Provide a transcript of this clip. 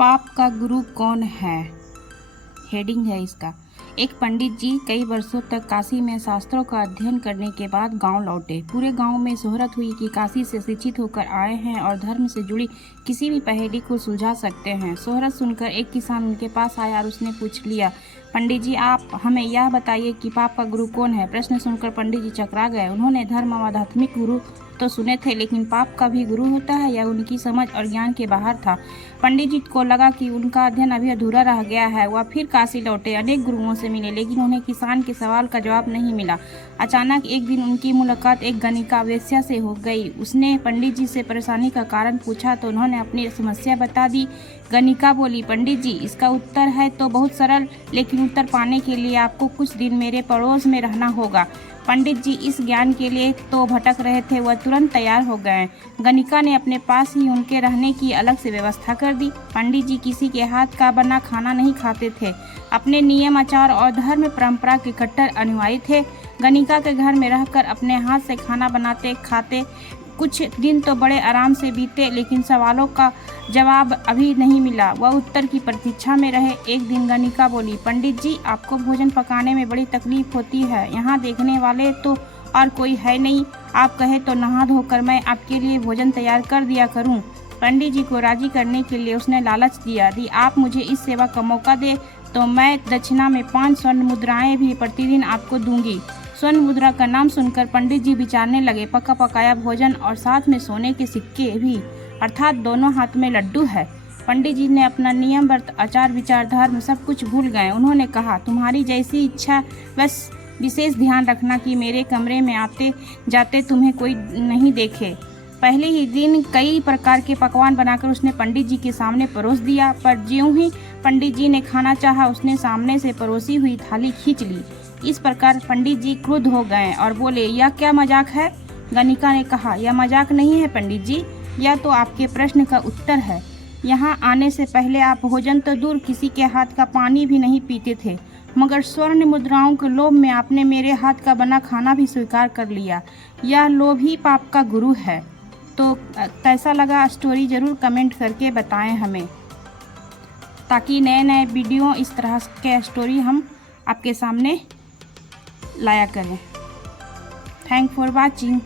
पाप का गुरु कौन है, हेडिंग है इसका। एक पंडित जी कई वर्षों तक काशी में शास्त्रों का अध्ययन करने के बाद गांव लौटे। पूरे गांव में शोहरत हुई कि काशी से शिक्षित होकर आए हैं और धर्म से जुड़ी किसी भी पहेली को सुलझा सकते हैं। शोहरत सुनकर एक किसान उनके पास आया और उसने पूछ लिया, पंडित जी आप हमें यह बताइए कि पाप का गुरु कौन है। प्रश्न सुनकर पंडित जी चकरा गए। उन्होंने धर्म और आध्यात्मिक गुरु तो सुने थे, लेकिन पाप का भी गुरु होता है यह उनकी समझ और ज्ञान के बाहर था। पंडित जी को लगा कि उनका अध्ययन अभी अधूरा रह गया है। वह फिर काशी लौटे, अनेक गुरुओं से मिले, लेकिन उन्हें किसान के सवाल का जवाब नहीं मिला। अचानक एक दिन उनकी मुलाकात एक गणिका वेश्या से हो गई। उसने पंडित जी से परेशानी का कारण पूछा तो उन्होंने अपनी समस्या बता दी। गणिका बोली, पंडित जी इसका उत्तर है तो बहुत सरल, लेकिन उत्तर पाने के लिए आपको कुछ दिन मेरे पड़ोस में रहना होगा। पंडित जी इस ज्ञान के लिए तो भटक रहे थे, वह तुरंत तैयार हो गए। गणिका ने अपने पास ही उनके रहने की अलग से व्यवस्था कर दी। पंडित जी किसी के हाथ का बना खाना नहीं खाते थे, अपने नियम आचार और धर्म परंपरा के कट्टर अनुयायी थे। गणिका के घर में रहकर अपने हाथ से खाना बनाते खाते कुछ दिन तो बड़े आराम से बीते, लेकिन सवालों का जवाब अभी नहीं मिला। वह उत्तर की प्रतीक्षा में रहे। एक दिन गणिका बोली, पंडित जी आपको भोजन पकाने में बड़ी तकलीफ होती है, यहाँ देखने वाले तो और कोई है नहीं, आप कहे तो नहा धोकर मैं आपके लिए भोजन तैयार कर दिया करूँ। पंडित जी को राजी करने के लिए उसने लालच दिया, यदि आप मुझे इस सेवा का मौका दे तो मैं दक्षिणा में 5 स्वर्ण मुद्राएं भी प्रतिदिन आपको दूंगी। स्वर्ण मुद्रा का नाम सुनकर पंडित जी विचारने लगे, पका पकाया भोजन और साथ में सोने के सिक्के भी, अर्थात दोनों हाथ में लड्डू है। पंडित जी ने अपना नियम व्रत आचार विचार धर्म सब कुछ भूल गए। उन्होंने कहा, तुम्हारी जैसी इच्छा, बस विशेष ध्यान रखना कि मेरे कमरे में आते जाते तुम्हें कोई नहीं देखे। पहले ही दिन कई प्रकार के पकवान बनाकर उसने पंडित जी के सामने परोस दिया, पर ज्यों ही पंडित जी ने खाना चाहा उसने सामने से परोसी हुई थाली खींच ली। इस प्रकार पंडित जी क्रुद्ध हो गए और बोले, यह क्या मजाक है। गणिका ने कहा, यह मजाक नहीं है पंडित जी, यह तो आपके प्रश्न का उत्तर है। यहाँ आने से पहले आप भोजन तो दूर किसी के हाथ का पानी भी नहीं पीते थे, मगर स्वर्ण मुद्राओं के लोभ में आपने मेरे हाथ का बना खाना भी स्वीकार कर लिया। यह लोभ ही पाप का गुरु है। तो कैसा लगा स्टोरी ज़रूर कमेंट करके बताएं हमें, ताकि नए नए वीडियो इस तरह के स्टोरी हम आपके सामने लाया करें। Thank for watching.